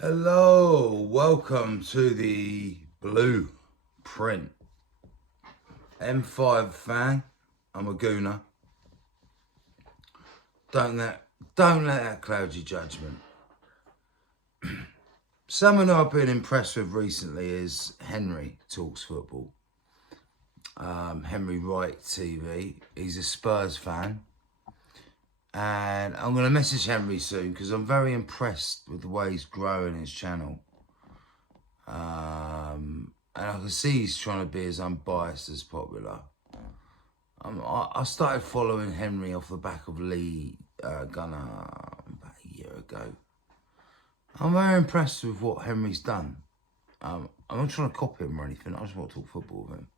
Hello, welcome to the Blueprint. M5 fan, I'm a gooner. Don't let that cloud your judgment. Someone who I've been impressed with recently is Henry Talks Football. Henry Wright TV. He's a Spurs fan. And I'm going to message Henry soon because I'm very impressed with the way he's growing his channel. And I can see he's trying to be as unbiased as popular. I started following Henry off the back of Lee Gunner about a year ago. I'm very impressed with what Henry's done. I'm not trying to copy him or anything. I just want to talk football with him.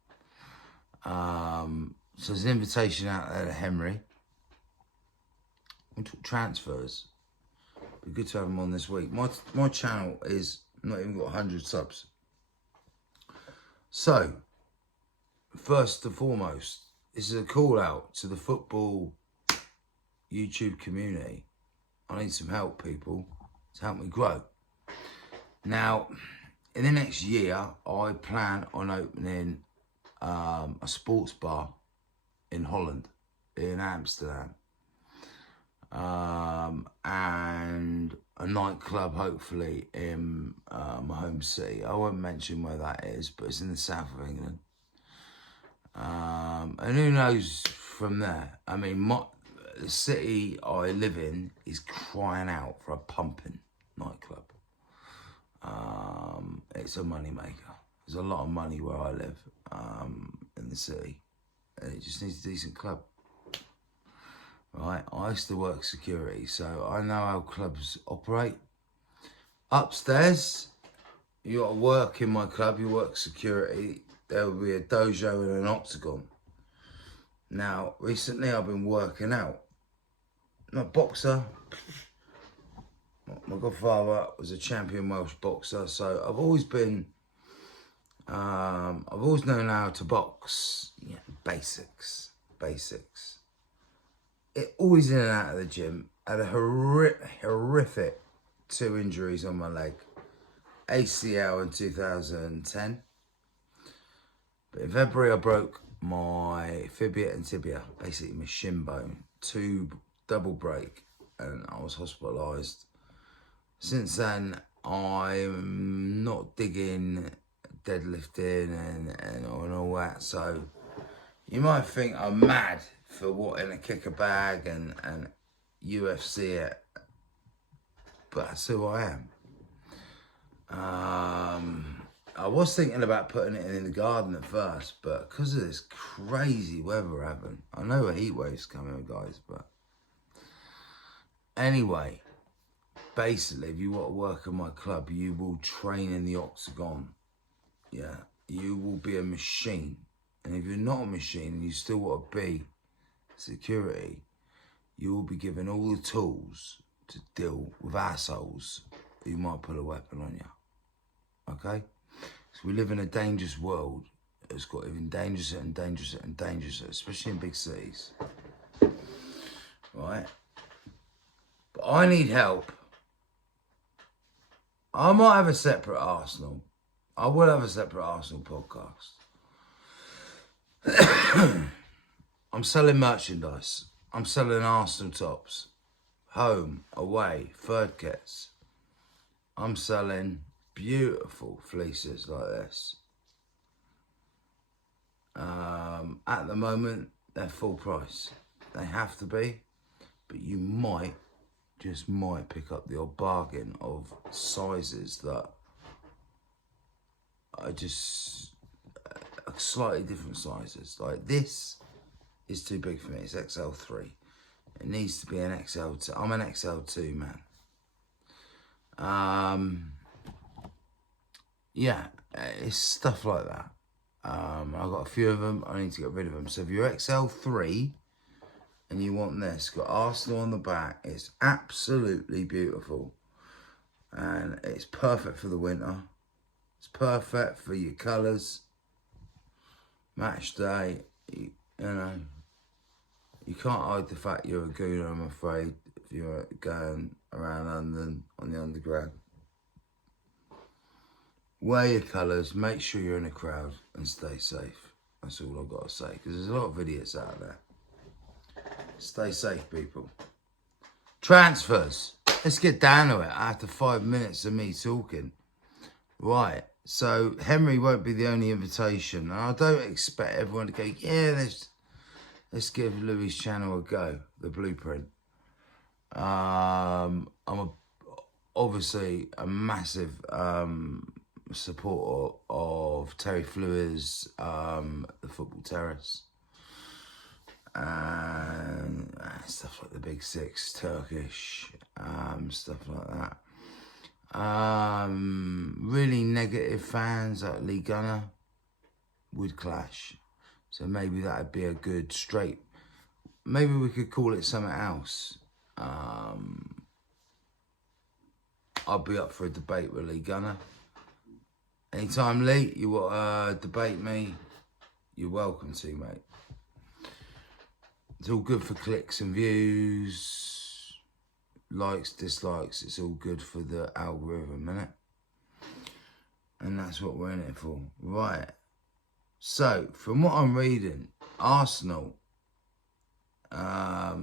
So there's an invitation out there to Henry. We'll talk transfers. Be good to have him on this week. My channel is not even got 100 subs. So, first and foremost, this is a call out to the football YouTube community. I need some help, people, to help me grow. Now, in the next year, I plan on opening a sports bar in Holland, in Amsterdam. And a nightclub, hopefully, in my home city. I won't mention where that is, but it's in the south of England. And who knows from there? I mean, the city I live in is crying out for a pumping nightclub. It's a money maker. There's a lot of money where I live, in the city, and it just needs a decent club. Right, I used to work security, so I know how clubs operate. Upstairs, you got to work in my club, you work security, there will be a dojo and an octagon. Now, recently I've been working out. I'm a boxer. My godfather was a champion Welsh boxer, so I've always known how to box. Yeah, basics. It always in and out of the gym. I had a horrific 2 injuries on my leg. ACL in 2010. But in February I broke my fibula and tibia, basically my shin bone, 2 double break, and I was hospitalised. Since then, I'm not digging deadlifting and all that, so you might think I'm mad for wanting to kick a bag and UFC it, but that's who I am. I was thinking about putting it in the garden at first, but because of this crazy weather we're having, I know a heat wave's coming, guys, but anyway, basically, if you want to work in my club, you will train in the octagon. Yeah, you will be a machine. And if you're not a machine and you still want to be security, you will be given all the tools to deal with assholes who might pull a weapon on you. Okay? So we live in a dangerous world. It's got even dangerous, especially in big cities. Right? But I need help. I might have a separate Arsenal. I will have a separate Arsenal podcast. I'm selling merchandise. I'm selling Arsenal tops. Home, away, third kits. I'm selling beautiful fleeces like this. At the moment, they're full price. They have to be, but you might, just might pick up the odd bargain of sizes that are just slightly different sizes. Like this is too big for me. It's XL3. It needs to be an XL2. I'm an XL2 man. Yeah, it's stuff like that. I've got a few of them. I need to get rid of them. So if you're XL3 and you want this, got Arsenal on the back. It's absolutely beautiful, and it's perfect for the winter. It's perfect for your colours. Match day, you know. You can't hide the fact you're a gooner, I'm afraid, if you're going around London on the underground. wear your colours, make sure you're in a crowd, and stay safe. That's all I've got to say, because there's a lot of idiots out there. Stay safe, people. Transfers. Let's get down to it after 5 minutes of me talking. Right, so Henry won't be the only invitation, and I don't expect everyone to go, yeah, let's give Louis' channel a go, the blueprint. Obviously a massive supporter of Terry Fleur's The Football Terrace, and stuff like the Big Six, Turkish, stuff like that. Really negative fans like Lee Gunner would clash, so maybe that'd be a good straight. Maybe we could call it something else. I'll be up for a debate with Lee Gunner. Anytime, Lee, you want to debate me, you're welcome to, mate. It's all good for clicks and views, likes, dislikes. It's all good for the algorithm, innit? And that's what we're in it for. Right. So, from what I'm reading, Arsenal are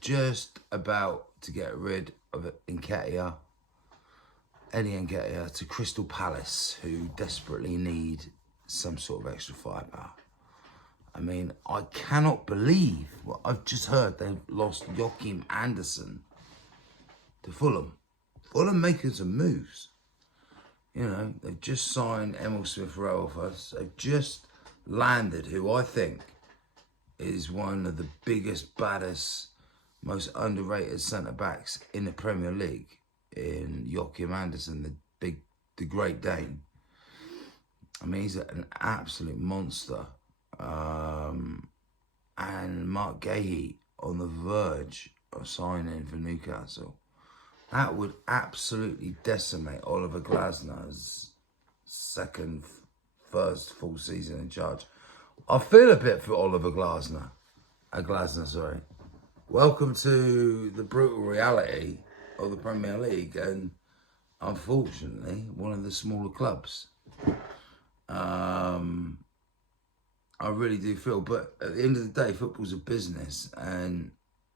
just about to get rid of Nketiah, Eddie Nketiah, to Crystal Palace, who desperately need some sort of extra firepower. I mean, I cannot believe what I've just heard. They've lost Joachim Andersen to Fulham. Fulham making some moves. You know, they've just signed Emil Smith-Rowe off us. They've just landed who I think is one of the biggest, baddest, most underrated centre-backs in the Premier League, in Joachim Andersen, the Great Dane. I mean, he's an absolute monster. And Mark Gahey on the verge of signing for Newcastle. That would absolutely decimate Oliver Glasner's first full season in charge. I feel a bit for Oliver Glasner. Sorry. Welcome to the brutal reality of the Premier League, and unfortunately, one of the smaller clubs. I really do feel, but at the end of the day, football's a business, and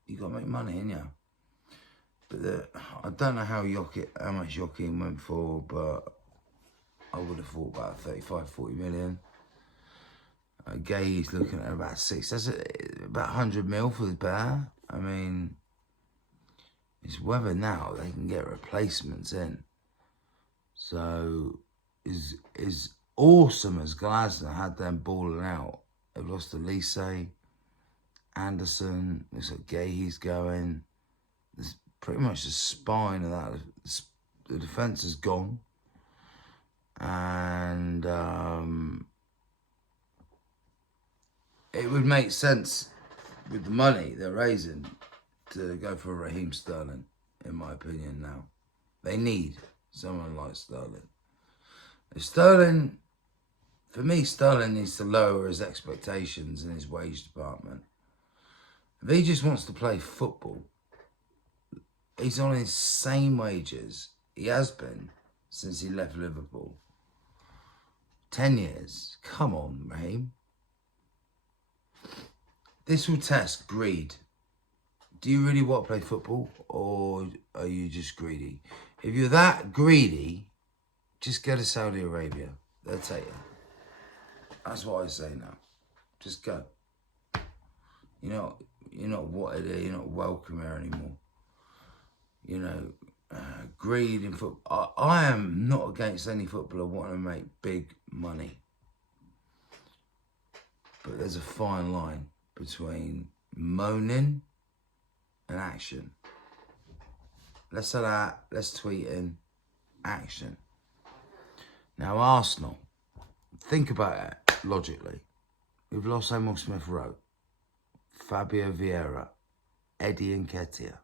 you got to make money, ain't you? But I don't know how much Joachim went for, but I would have thought about 35, 40 million. Gay's looking at about 6. That's about 100 mil for the bear. I mean, it's whether now they can get replacements in. So, is awesome as Glasner had them balling out. They've lost Elise, Anderson, looks like Gay's going. There's pretty much the spine of that. The defence is gone. And it would make sense with the money they're raising to go for Raheem Sterling, in my opinion now. They need someone like Sterling. For me, Sterling needs to lower his expectations in his wage department. If he just wants to play football, he's on his same wages he has been since he left Liverpool. 10 years. Come on, Raheem. This will test greed. Do you really want to play football, or are you just greedy? If you're that greedy, just go to Saudi Arabia. They'll take you. That's what I say now. Just go. You're not wanted here. You're not welcome here anymore. You know, greed in football. I am not against any footballer wanting to make big money. But there's a fine line between moaning and action. Let's say that. Let's tweet in action. Now, Arsenal. Think about it logically. We've lost Emil Smith-Rowe, Fabio Vieira, Eddie Nketiah.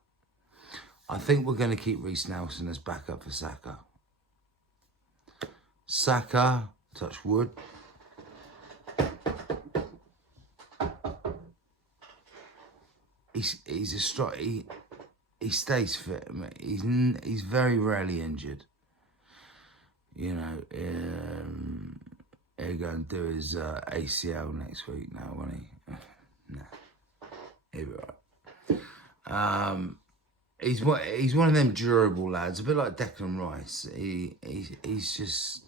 I think we're going to keep Reece Nelson as backup for Saka. Saka, touch wood. He's a strong. He stays fit. He's very rarely injured. you know, he'll go and do his ACL next week now, won't he? Nah, he'll be right. He's one of them durable lads, a bit like Declan Rice. He's just...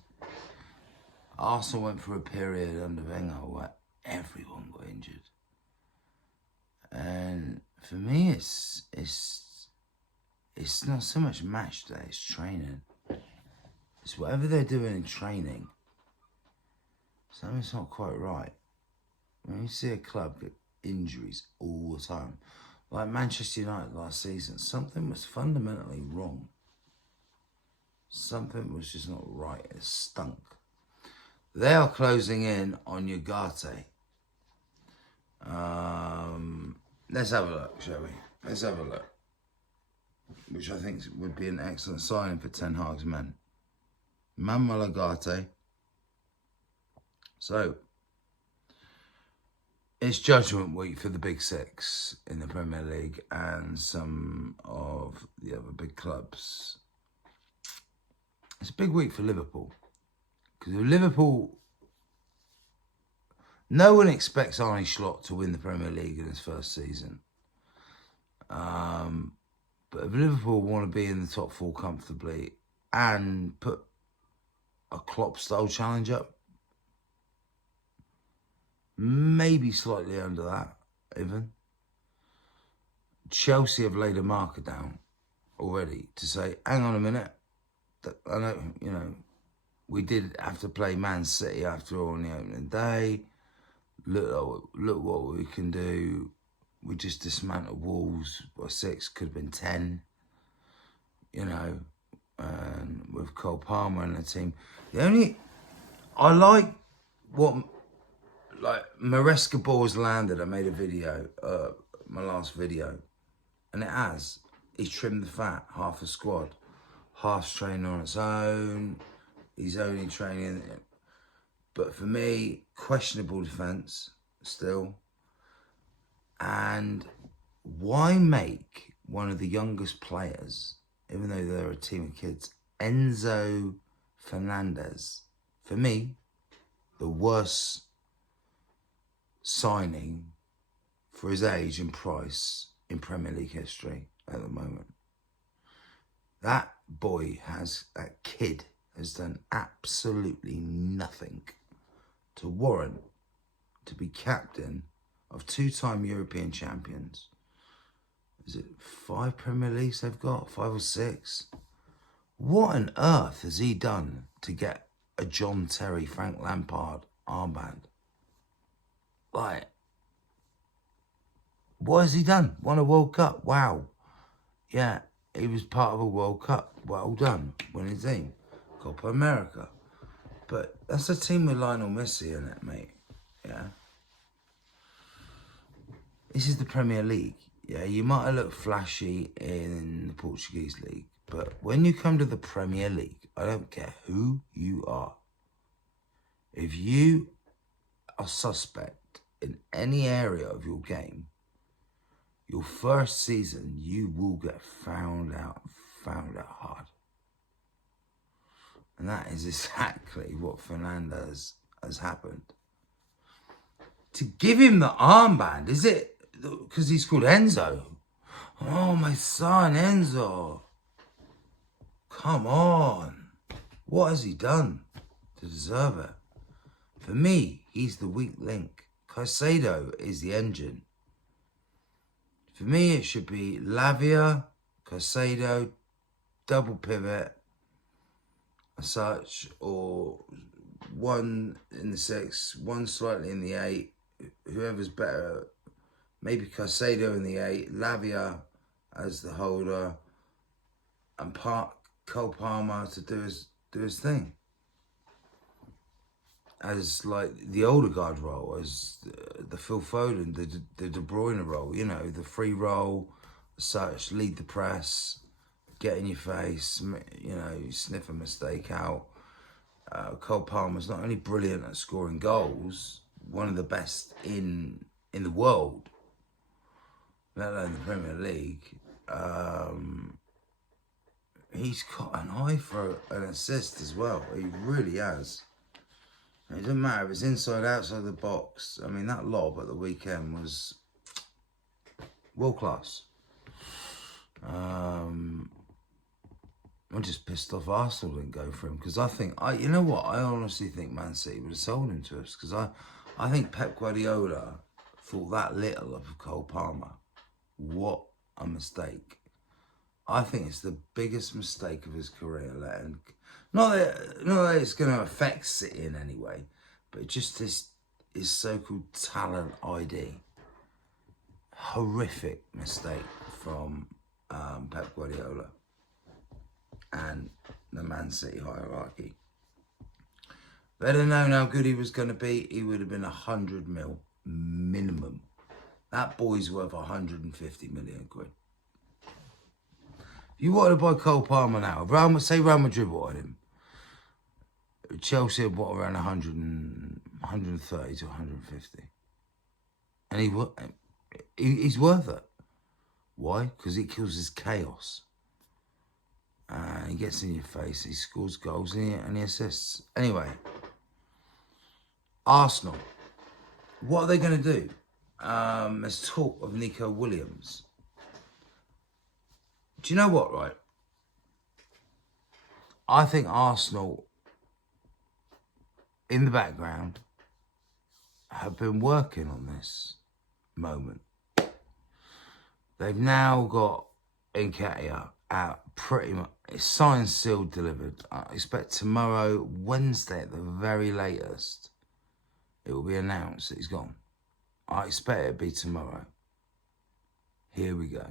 Arsenal went through a period under Wenger where everyone got injured. And for me, it's not so much match day, it's training. It's whatever they're doing in training. Something's not quite right. When you see a club get injuries all the time, like Manchester United last season, something was fundamentally wrong. Something was just not right. It stunk. They are closing in on Ugarte. Let's have a look, shall we? Let's have a look. Which I think would be an excellent signing for Ten Hag's men. Manuel Ugarte. So, it's judgment week for the Big Six in the Premier League and some of the other big clubs. It's a big week for Liverpool. Because Liverpool... No one expects Arne Slot to win the Premier League in his first season. But if Liverpool want to be in the top four comfortably and put a Klopp-style challenge up, maybe slightly under that, even, Chelsea have laid a marker down already to say, hang on a minute, I know, you know, we did have to play Man City after all on the opening day. Look what we can do. We just dismantled Wolves by 6, could have been 10. You know, and with Cole Palmer and the team. I like what, like, Maresca Ball's landed. I made a video, my last video, and it has. He's trimmed the fat, half a squad. Half's training on its own. He's only training. But for me, questionable defence still. And why make one of the youngest players, even though they're a team of kids, Enzo Fernandez, for me, the worst signing for his age and price in Premier League history at the moment. That kid has done absolutely nothing to warrant to be captain of 2-time European champions. Is it 5 Premier Leagues they've got? 5 or 6? What on earth has he done to get a John Terry, Frank Lampard armband? Like, what has he done? Won a World Cup. Wow. Yeah, he was part of a World Cup. Well done. Winning team. Copa America. But that's a team with Lionel Messi in it, mate. Yeah. This is the Premier League. Yeah, you might have looked flashy in the Portuguese league, but when you come to the Premier League, I don't care who you are. If you are suspect in any area of your game, your first season, you will get found out hard. And that is exactly what Fernandez has happened. To give him the armband, is it because he's called Enzo? Oh, my son, Enzo. Come on. What has he done to deserve it? For me, he's the weak link. Caicedo is the engine. For me, it should be Lavia, Caicedo, double pivot, as such, or one in the 6, one slightly in the 8, whoever's better. Maybe Caicedo in the 8, Lavia as the holder, and Cole Palmer to do his thing. As like the older guard role, as the Phil Foden, the De Bruyne role, you know, the free role, as such, lead the press, get in your face, you know, sniff a mistake out. Cole Palmer's not only brilliant at scoring goals, one of the best in the world, let alone the Premier League. he's got an eye for an assist as well. He really has. It doesn't matter if it's inside, outside the box. I mean, that lob at the weekend was world class. I'm just pissed off Arsenal didn't go for him, because you know what? I honestly think Man City would have sold him to us, because I think Pep Guardiola thought that little of Cole Palmer. What a mistake. I think it's the biggest mistake of his career. Not that it's going to affect City in any way, but just his so-called talent ID. Horrific mistake from Pep Guardiola and the Man City hierarchy. If they'd have known how good he was going to be, he would have been 100 mil minimum. That boy's worth 150 million quid. If you wanted to buy Cole Palmer now, say Real Madrid wanted him, Chelsea would want around 130 to 150. And he's worth it. Why? Because he kills his chaos. He gets in your face, he scores goals, and he assists. Anyway, Arsenal. What are they going to do? There's talk of Nico Williams. Do you know what, right? I think Arsenal, in the background, have been working on this moment. They've now got Nketiah out pretty much. It's signed, sealed, delivered. I expect tomorrow, Wednesday at the very latest, it will be announced that he's gone. I expect it to be tomorrow. Here we go.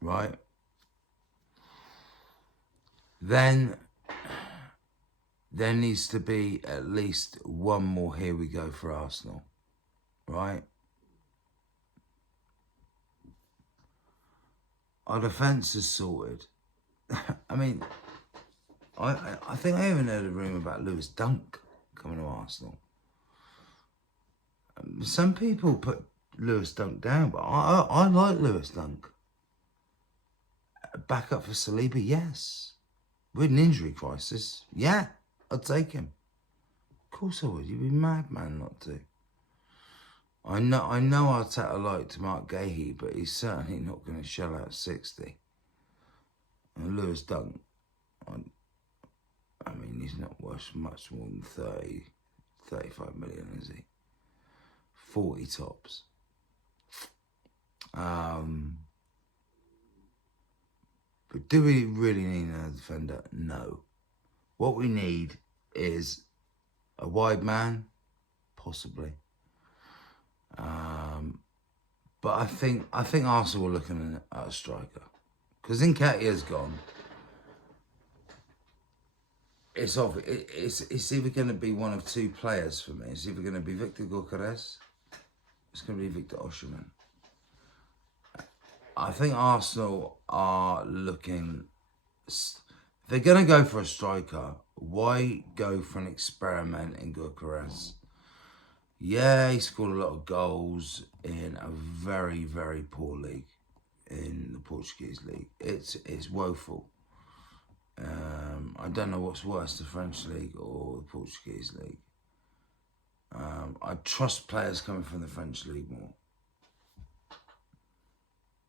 Right? Then there needs to be at least one more here we go for Arsenal. Right? Our defence is sorted. I mean, I think I even heard a rumour about Lewis Dunk coming to Arsenal. Some people put Lewis Dunk down, but I like Lewis Dunk. Back up for Saliba, yes. With an injury crisis, yeah, I'd take him. Of course I would. You'd be mad, man, not to. I know Arteta liked Mark Gahey, but he's certainly not going to shell out 60. And Lewis Dunk, I mean, he's not worth much more than 30, 35 million, is he? 40 tops. But do we really need a defender? No. What we need is a wide man, possibly. But I think Arsenal are looking at a striker, because Nketiah's gone. It's obvious. It's either going to be one of two players for me. It's either going to be Victor Gyökeres. It's going to be Victor Oshimen. I think Arsenal are looking. If they're going to go for a striker, why go for an experiment in Gyökeres? Yeah, he scored a lot of goals in a very, very poor league, in the Portuguese league. It's woeful. I don't know what's worse, the French league or the Portuguese league. I trust players coming from the French league more.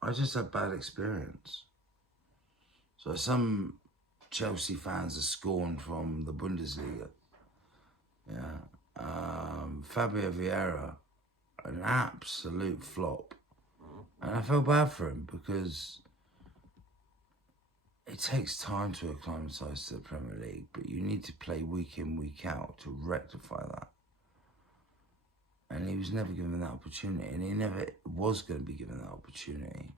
I just had bad experience. So some Chelsea fans are scorned from the Bundesliga. Yeah. Fabio Vieira, an absolute flop. And I felt bad for him, because it takes time to acclimatise to the Premier League, but you need to play week in, week out to rectify that. And he was never given that opportunity, and he never was going to be given that opportunity.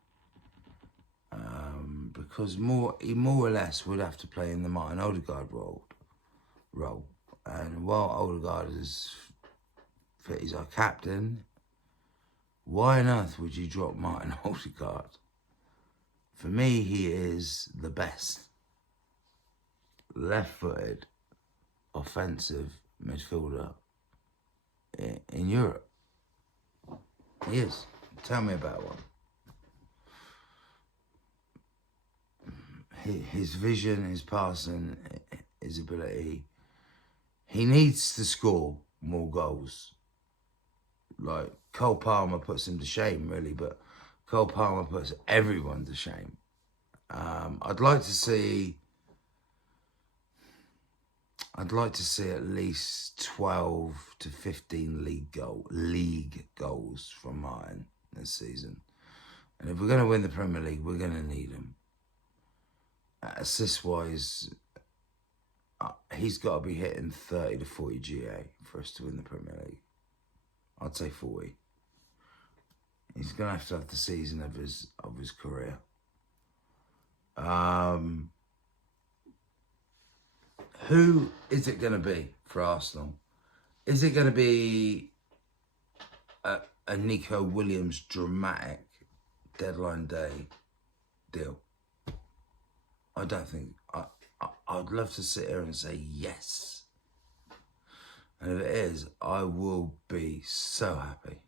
Because he more or less would have to play in the Martin Odegaard role. And while Odegaard is fit, he's our captain, why on earth would you drop Martin Odegaard? For me, he is the best left-footed offensive midfielder in Europe. He is. Tell me about one. his vision, his passing, his ability. He needs to score more goals. Like, Cole Palmer puts him to shame, really, but Cole Palmer puts everyone to shame. I'd like to see at least 12 to 15 league goals from Martin this season. And if we're going to win the Premier League, we're going to need him. Assist-wise, he's got to be hitting 30 to 40 GA for us to win the Premier League. I'd say 40. He's going to have the season of his career. Who is it going to be for Arsenal? Is it going to be a Nico Williams dramatic deadline day deal? I don't think. I'd love to sit here and say yes. And if it is, I will be so happy.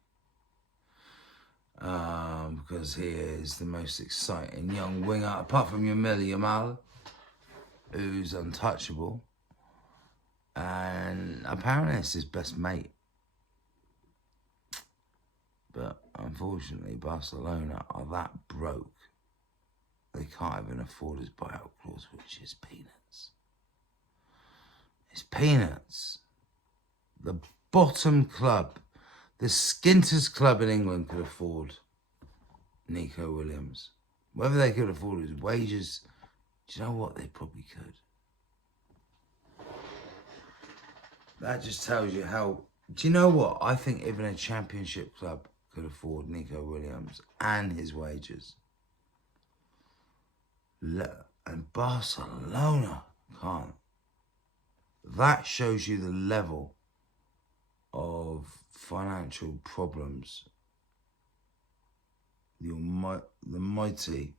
Because he is the most exciting young winger, apart from Yamal, who's untouchable. And apparently it's his best mate. But unfortunately, Barcelona are that broke. They can't even afford his buyout clause, which is peanuts. It's peanuts. The bottom club, the skintest club in England could afford Nico Williams. Whether they could afford his wages, do you know what? They probably could. That just tells you how... Do you know what? I think even a championship club could afford Nico Williams and his wages. And Barcelona can't. That shows you the level of financial problems the mighty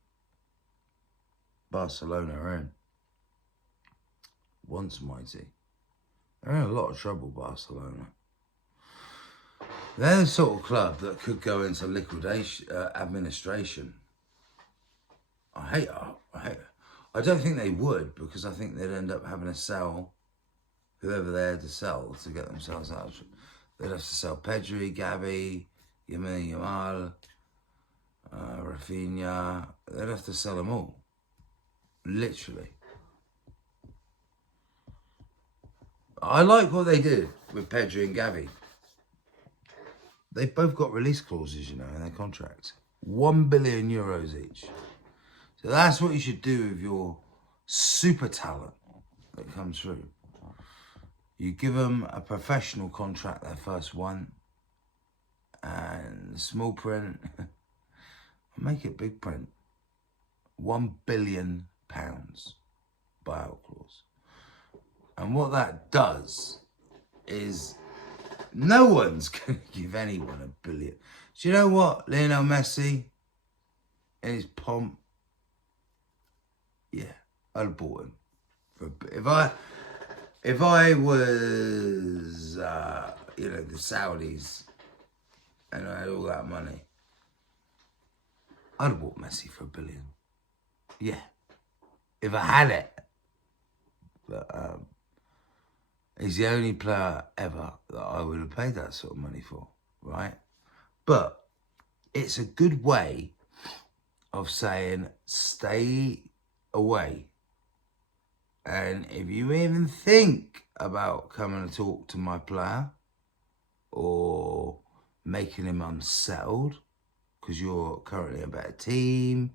Barcelona are in. Once mighty. They're in a lot of trouble, Barcelona. They're the sort of club that could go into liquidation, administration. I hate it. I don't think they would, because I think they'd end up having to sell whoever they had to sell to get themselves out. They'd have to sell Pedri, Gavi, Yamal, Rafinha. They'd have to sell them all. Literally. I like what they did with Pedri and Gavi. They've both got release clauses, you know, in their contracts. €1 billion each. So that's what you should do with your super talent that comes through. You give them a professional contract, their first one, and small print, make it big print. £1 billion buyout clause. And what that does is no one's going to give anyone £1 billion. Do you know what? Lionel Messi, in his pomp, yeah, I'd have bought him. If I was, the Saudis, and I had all that money, I'd have bought Messi for £1 billion. Yeah, if I had it. But he's the only player ever that I would have paid that sort of money for, right? But it's a good way of saying, stay away. And if you even think about coming to talk to my player or making him unsettled because you're currently a better team,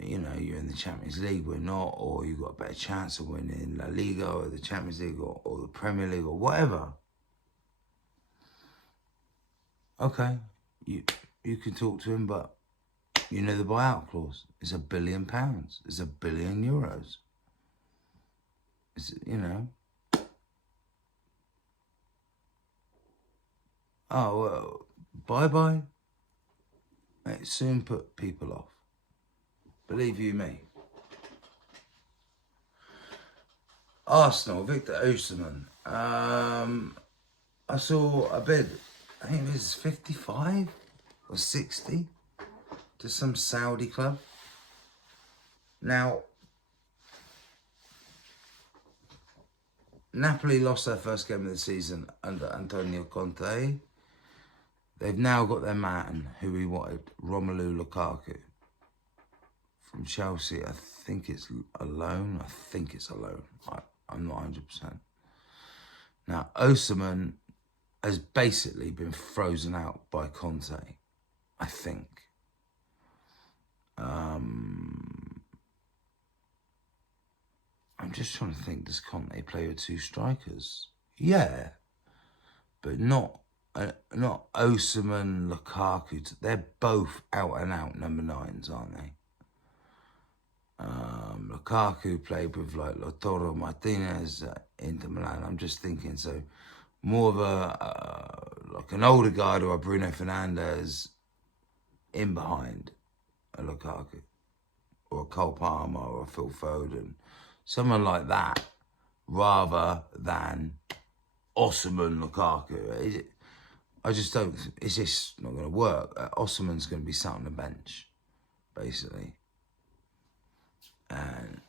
you know, you're in the Champions League, we're not, or you've got a better chance of winning La Liga or the Champions League or the Premier League or whatever. Okay, you can talk to him, but you know the buyout clause. It's £1 billion. It's €1 billion. It's, you know. Oh, well, bye-bye. It soon put people off. Believe you me. Arsenal, Victor Oshimen. I saw a bid, I think it was 55 or 60 to some Saudi club. Now, Napoli lost their first game of the season under Antonio Conte. They've now got their man, who we wanted, Romelu Lukaku. From Chelsea, I think it's a loan. I'm not 100%. Now, Oshimen has basically been frozen out by Conte, I think. I'm just trying to think, does Conte play with two strikers? Yeah, but not Oshimen, Lukaku. They're both out and out number 9s, aren't they? Lukaku played with like Lautaro Martinez at Inter Milan. I'm just thinking, so more of a like an older guy or a Bruno Fernandes in behind a Lukaku, or a Cole Palmer or a Phil Foden, someone like that, rather than Oshimen Lukaku. I just don't. It's just not going to work. Oshimen's going to be sat on the bench, basically. And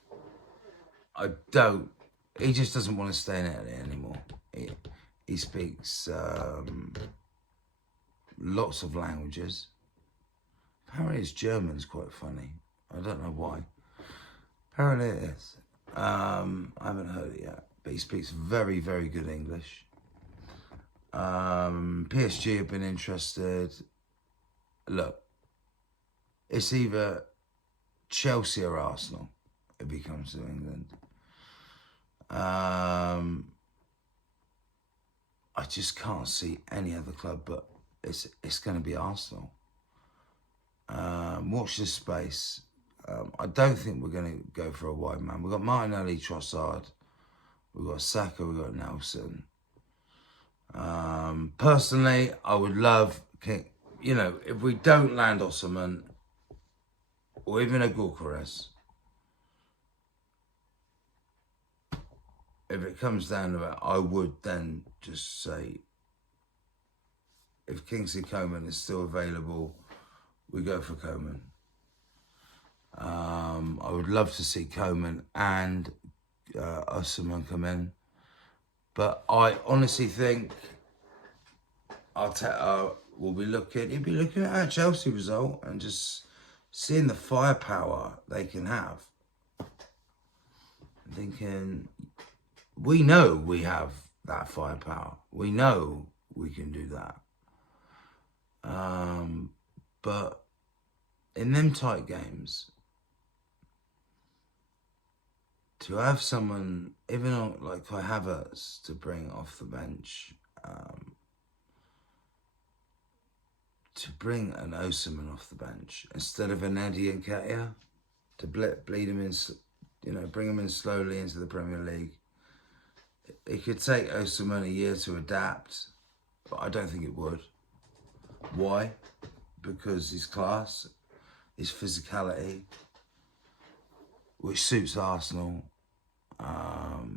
he just doesn't want to stay in Italy anymore. He speaks lots of languages. Apparently his German's quite funny. I don't know why. Apparently it is. I haven't heard it yet. But he speaks very, very good English. PSG have been interested. Look, it's either Chelsea or Arsenal if he comes to England. I just can't see any other club, but it's going to be Arsenal. Watch this space. I don't think we're going to go for a wide man. We've got Martinelli, Trossard. We've got Saka, we've got Nelson. Personally, I would love, if we don't land Oshimen, or even a Gyökeres, if it comes down to it, I would then just say, if KCOMAN is still available, we go for Coman. I would love to see Coman and Oshimen come in, but I honestly think he'll be looking at our Chelsea result and just seeing the firepower they can have. Thinking, we know we have that firepower. We know we can do that. But in them tight games, to have someone, even like Kai Havertz, to bring off the bench, to bring an Oshimen off the bench instead of an Eddie Nketiah, to bleed him in, bring him in slowly into the Premier League. It could take Oshimen a year to adapt, but I don't think it would. Why? Because his class, his physicality, which suits Arsenal,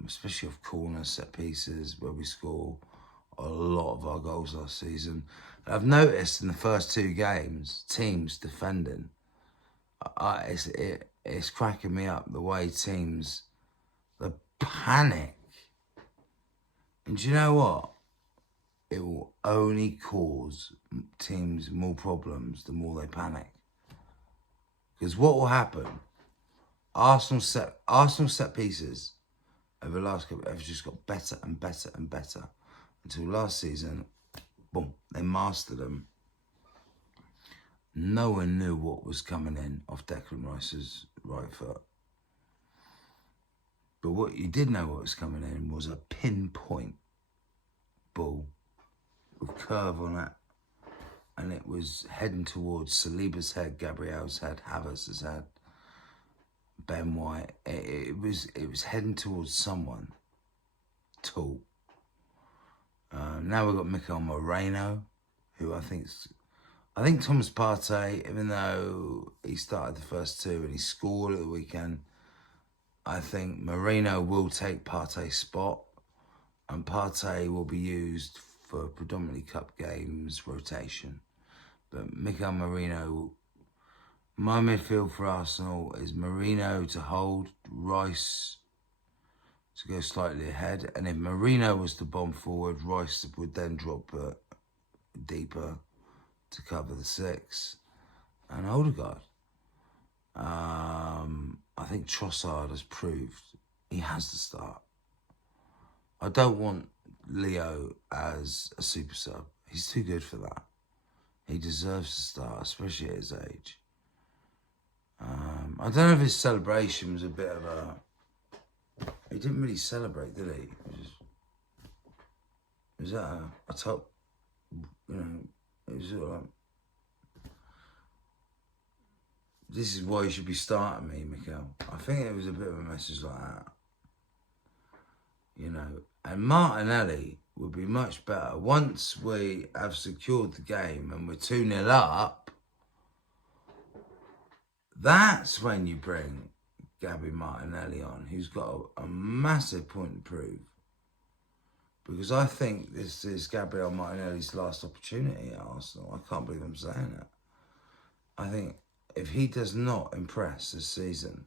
especially off corners, set pieces, where we score a lot of our goals last season. I've noticed in the first 2 games, teams defending, it's cracking me up the way teams, the panic. And do you know what? It will only cause teams more problems the more they panic. Because what will happen? Arsenal set pieces over the last couple have just got better and better and better until last season. Boom, they mastered them. No one knew what was coming in off Declan Rice's right foot. But what you did know what was coming in was a pinpoint ball with curve on it. And it was heading towards Saliba's head, Gabriel's head, Havertz's head, Ben White. It was heading towards someone tall. Now we've got Mikel Moreno, who I think Thomas Partey, even though he started the first 2 and he scored at the weekend, I think Moreno will take Partey's spot, and Partey will be used for predominantly cup games, rotation. But Mikel Moreno, my midfield for Arsenal is Moreno to hold, Rice to go slightly ahead. And if Marino was to bomb forward, Rice would then drop deeper to cover the 6. And Odegaard. I think Trossard has proved he has to start. I don't want Leo as a super sub. He's too good for that. He deserves to start, especially at his age. I don't know if his celebration was a bit of a... He didn't really celebrate, did he? Was that a top... You know, it was sort of like... This is why you should be starting me, Mikel. I think it was a bit of a message like that. You know, and Martinelli would be much better. Once we have secured the game and we're 2-0 up, that's when you bring Gabby Martinelli on, who's got a massive point to prove. Because I think this is Gabriel Martinelli's last opportunity at Arsenal. I can't believe I'm saying that. I think if he does not impress this season,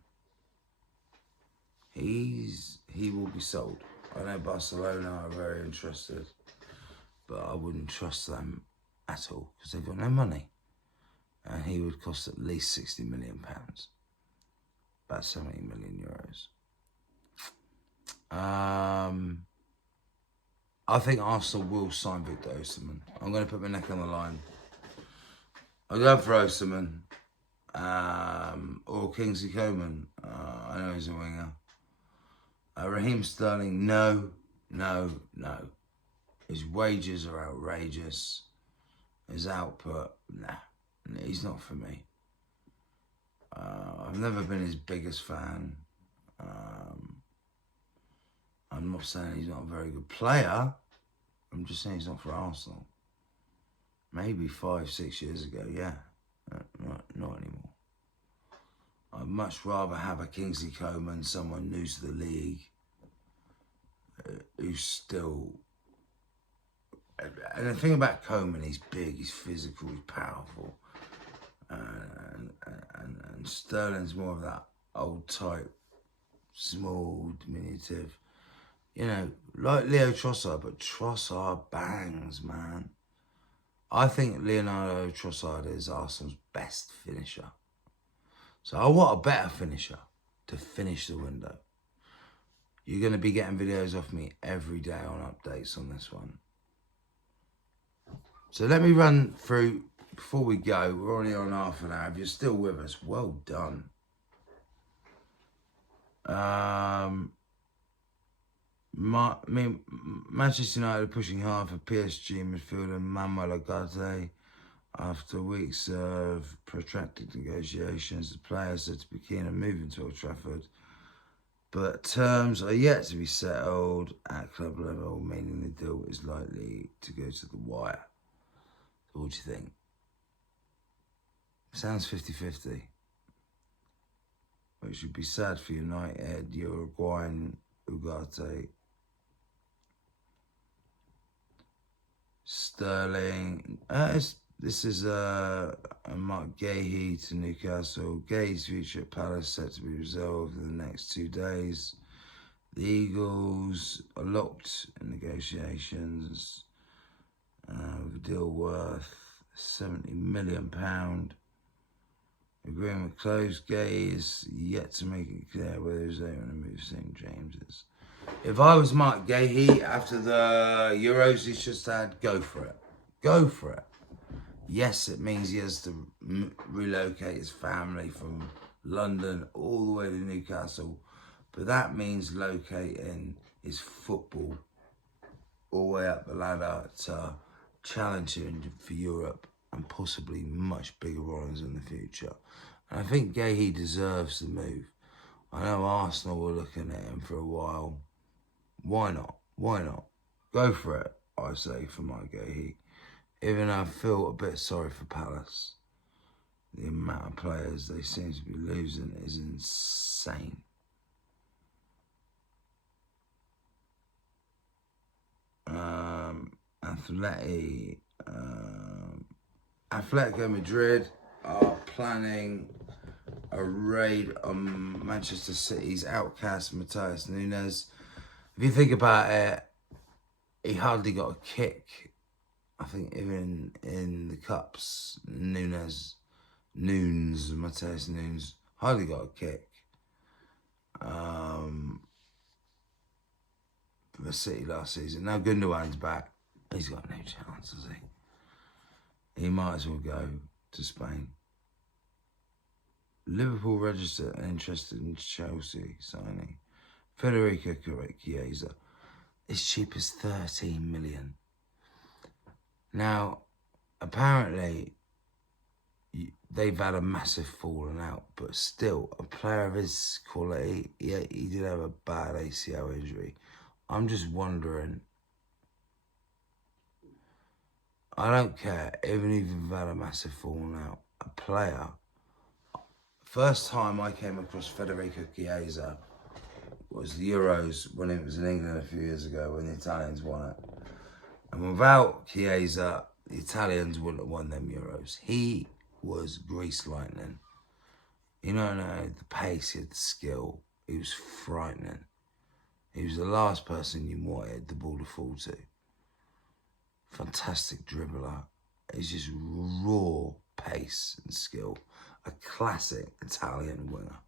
he will be sold. I know Barcelona are very interested, but I wouldn't trust them at all because they've got no money. And he would cost at least £60 million, about 70 million euros. I think Arsenal will sign Victor Oshimen. I'm going to put my neck on the line. I'm going for Oshimen or Kingsley Coman. I know he's a winger. Raheem Sterling, no. His wages are outrageous. His output, nah. He's not for me. I've never been his biggest fan. I'm not saying he's not a very good player. I'm just saying he's not for Arsenal. Maybe 5-6 years ago, yeah. Not anymore. I'd much rather have a Kingsley Coman, someone new to the league, who's still... And the thing about Coman, he's big, he's physical, he's powerful. And Sterling's more of that old type, small, diminutive. You know, like Leo Trossard, but Trossard bangs, man. I think Leonardo Trossard is Arsenal's best finisher. So I want a better finisher to finish the window. You're going to be getting videos off me every day on updates on this one. So let me run through, before we go, we're already on half an hour. If you're still with us, well done. Manchester United are pushing hard for PSG midfielder Manuel Ugarte. After weeks of protracted negotiations, the player is said to be keen on moving to Old Trafford, but terms are yet to be settled at club level, meaning the deal is likely to go to the wire. So what do you think? Sounds 50-50. Which would be sad for United, Uruguayan Ugarte. Sterling. This is Mark Gahey to Newcastle. Gahey's future at Palace set to be resolved in the next 2 days. The Eagles are locked in negotiations with a deal worth £70 million. Agreement closed. Gahey is yet to make it clear whether he's going to move St. James's. If I was Mark Gahey after the Euros he's just had, go for it. Go for it. Yes, it means he has to relocate his family from London all the way to Newcastle, but that means locating his football all the way up the ladder to challenge him for Europe and possibly much bigger honours in the future. And I think Gahey deserves the move. I know Arsenal were looking at him for a while. Why not? Why not? Go for it, I say, for my Gahey. Even though I feel a bit sorry for Palace. The amount of players they seem to be losing is insane. Atletico Madrid are planning a raid on Manchester City's outcast Matheus Nunes. If you think about it, he hardly got a kick. I think even in the cups, Mateus Nunes, hardly got a kick. For the City last season. Now Gundogan's back. He's got no chance, has he? He might as well go to Spain. Liverpool registered an interest in Chelsea signing Federico Chiesa. It's cheap as 13 million. Now, apparently, they've had a massive falling out, but still, a player of his quality, he did have a bad ACL injury. I'm just wondering, I don't care, even if you've had a massive falling out, a player. First time I came across Federico Chiesa was the Euros when it was in England a few years ago when the Italians won it. And without Chiesa, the Italians wouldn't have won them Euros. He was grease lightning. You know, the pace, he had the skill. He was frightening. He was the last person you wanted the ball to fall to. Fantastic dribbler. He's just raw pace and skill. A classic Italian winger.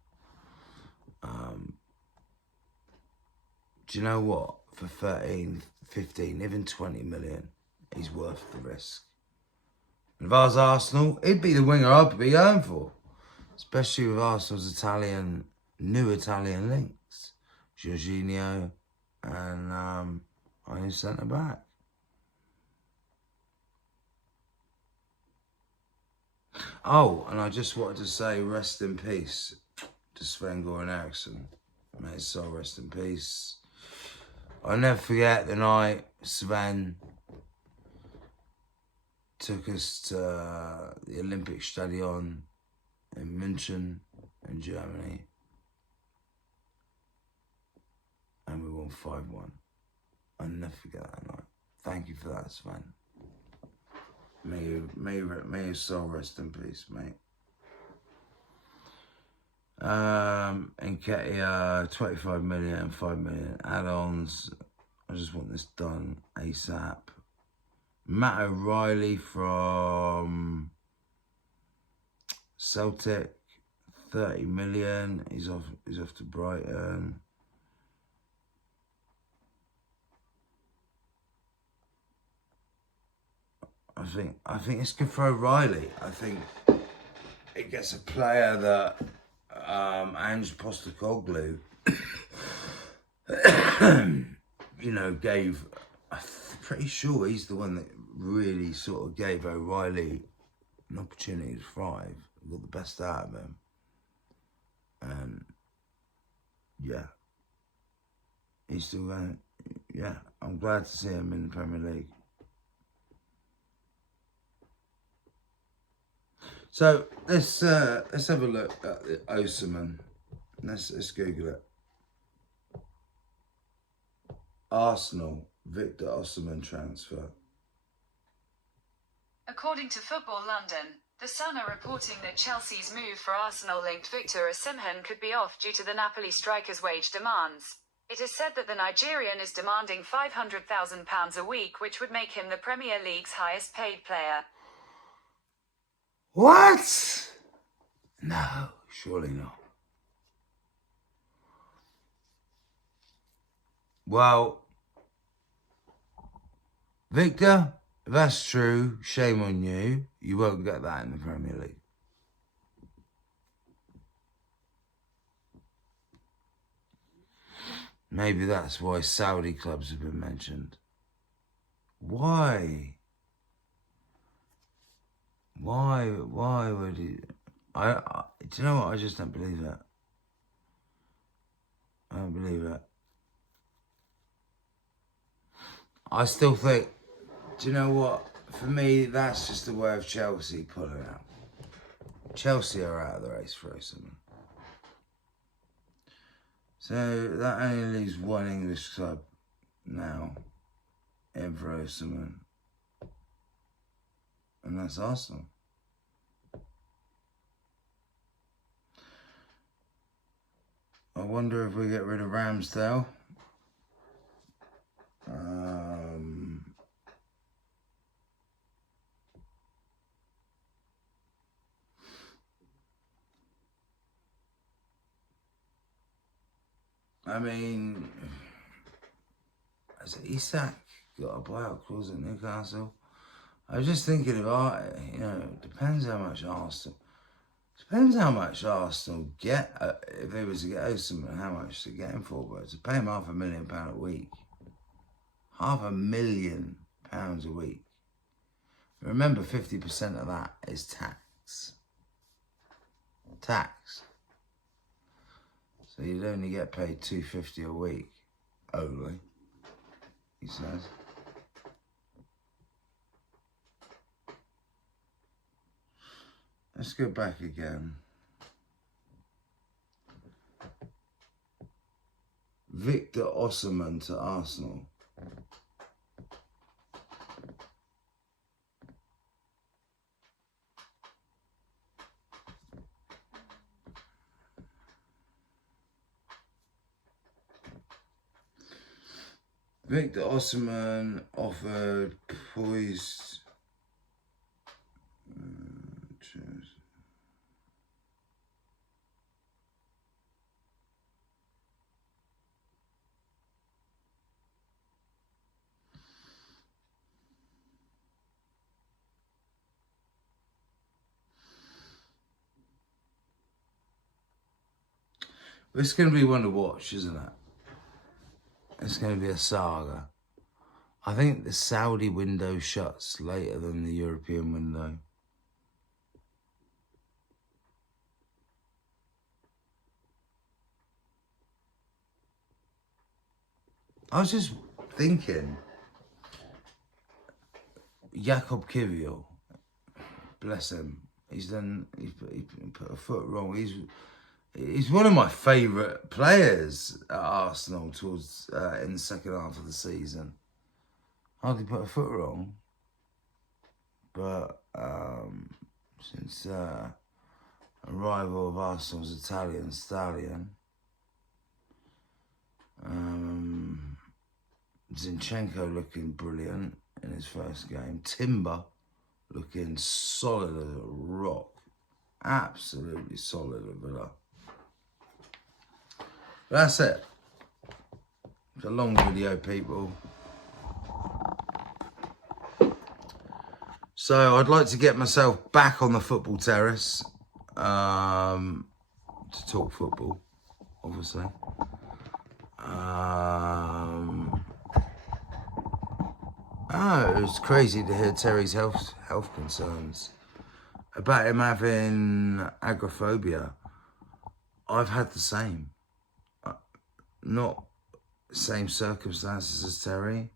Do you know what? For 13, 15, even 20 million, he's worth the risk. And if I was Arsenal, he'd be the winger I'd be going for. Especially with Arsenal's new Italian links. Jorginho and on his centre-back. Oh, and I just wanted to say rest in peace to Sven-Göran Eriksson. May his soul rest in peace. I'll never forget the night Sven took us to the Olympic Stadion in München in Germany. And we won 5-1. I'll never forget that night. Thank you for that, Sven. May your soul rest in peace, mate. Nketiah, 25 million, 5 million add-ons. I just want this done ASAP. Matt O'Reilly from Celtic, 30 million. He's off to Brighton. I think it's good for O'Reilly. I think it gets a player that Ange Postecoglou, gave. I'm pretty sure he's the one that really sort of gave O'Reilly an opportunity to thrive. Got the best out of him. And yeah, he's still going. Yeah, I'm glad to see him in the Premier League. So let's have a look at the Oshimen. Let's Google it. Arsenal, Victor Oshimen transfer. According to Football London, The Sun are reporting that Chelsea's move for Arsenal-linked Victor Osimhen could be off due to the Napoli striker's wage demands. It is said that the Nigerian is demanding £500,000 a week, which would make him the Premier League's highest paid player. What? No, surely not. Well, Victor, if that's true, shame on you. You won't get that in the Premier League. Maybe that's why Saudi clubs have been mentioned. Why? Why would he? Do you know what? I just don't believe that. I don't believe that. I still think, do you know what? For me, that's just the way of Chelsea pulling out. Chelsea are out of the race for Osimhen. So that only leaves one English club now in for Osimhen. And that's Arsenal. I wonder if we get rid of Ramsdale. I mean, has Isak got a buyout clause at Newcastle? I was just thinking about, it depends how much Arsenal get, if they was to get Oshimen, how much to get him for, but to pay him £500,000 a week. £500,000 a week. Remember, 50% of that is tax. So you'd only get paid $250 a week, only, he says. Let's go back again. Victor Oshimen to Arsenal. Victor Oshimen offered poised. It's going to be one to watch, isn't it? It's going to be a saga. I think the Saudi window shuts later than the European window. I was just thinking, Jakob Kivior, bless him, he put a foot wrong. He's one of my favourite players at Arsenal towards in the second half of the season. Hardly put a foot wrong, but since a rival of Arsenal's Italian stallion, Zinchenko looking brilliant in his first game. Timber looking solid as a rock, absolutely solid at Villa. That's it. It's a long video, people. So I'd like to get myself back on the football terrace to talk football, obviously. It was crazy to hear Terry's health concerns about him having agoraphobia. I've had the same. Not same circumstances as Terry,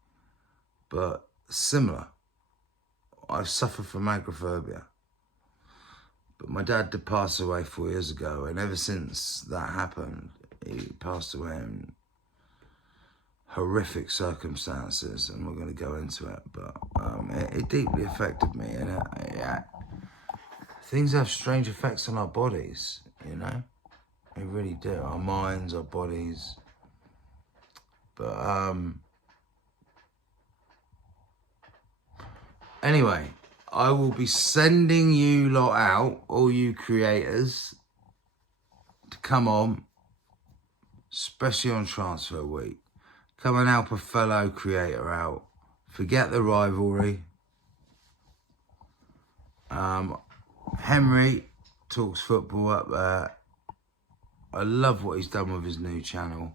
but similar. I've suffered from agoraphobia. But my dad did pass away 4 years ago, and ever since that happened, he passed away in horrific circumstances, and we're going to go into it, but it deeply affected me, and things have strange effects on our bodies, They really do. Our minds, our bodies. But anyway, I will be sending you lot out, all you creators, to come on, especially on transfer week. Come and help a fellow creator out. Forget the rivalry. Henry talks football up there. I love what he's done with his new channel.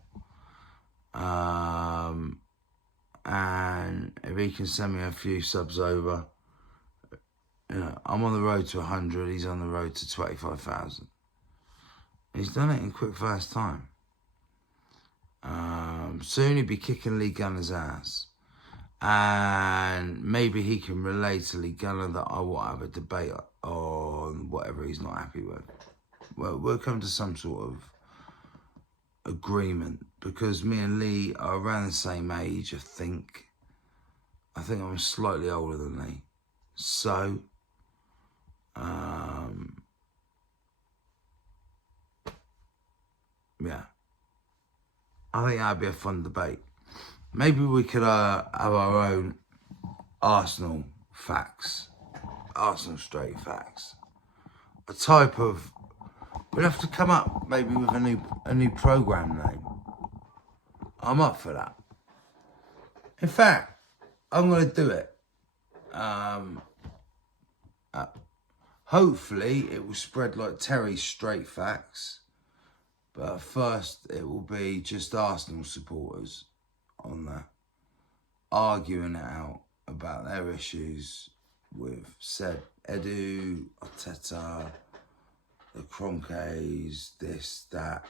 And if he can send me a few subs over, I'm on the road to 100. He's on the road to 25,000. He's done it in quick, fast time. Soon he'll be kicking Lee Gunner's ass. And maybe he can relate to Lee Gunner that I will have a debate on whatever he's not happy with. Well, we'll come to some sort of agreement, because me and Lee are around the same age, I think. I think I'm slightly older than Lee. So, yeah. I think that'd be a fun debate. Maybe we could have our own Arsenal facts. Arsenal straight facts. A type of... We'd have to come up maybe with a new programme name. I'm up for that. In fact, I'm going to do it. Hopefully, it will spread like Terry's straight facts. But first, it will be just Arsenal supporters on there, arguing it out about their issues with said Edu, Arteta, the Kroenkes, this, that.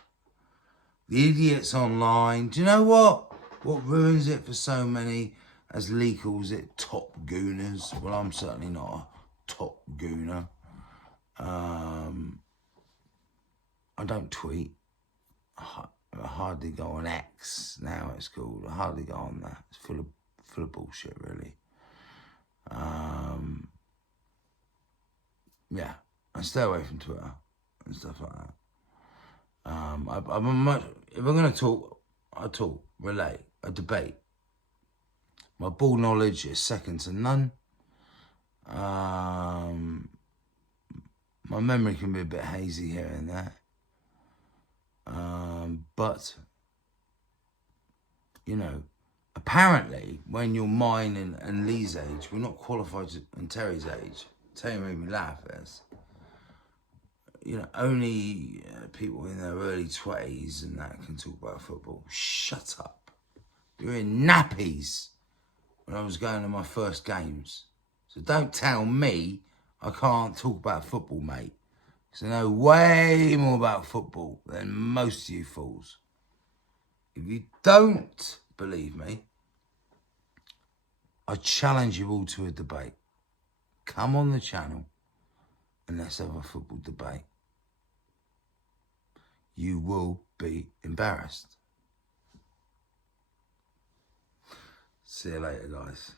The idiots online. Do you know what? What ruins it for so many, as Lee calls it, top gooners? Well, I'm certainly not a top gooner. I don't tweet. I hardly go on X now. It's called. I hardly go on that. It's full of bullshit, really. Yeah, I stay away from Twitter and stuff like that. If I'm going to talk, I talk, relate, I debate. My ball knowledge is second to none. My memory can be a bit hazy here and there. But, you know, apparently when you're mine and Lee's age, we're not qualified and Terry's age. Terry made me laugh as. You know, only people in their early 20s and that can talk about football. Shut up. You're in nappies when I was going to my first games. So don't tell me I can't talk about football, mate. Because I know way more about football than most of you fools. If you don't believe me, I challenge you all to a debate. Come on the channel and let's have a football debate. You will be embarrassed. See you later, guys.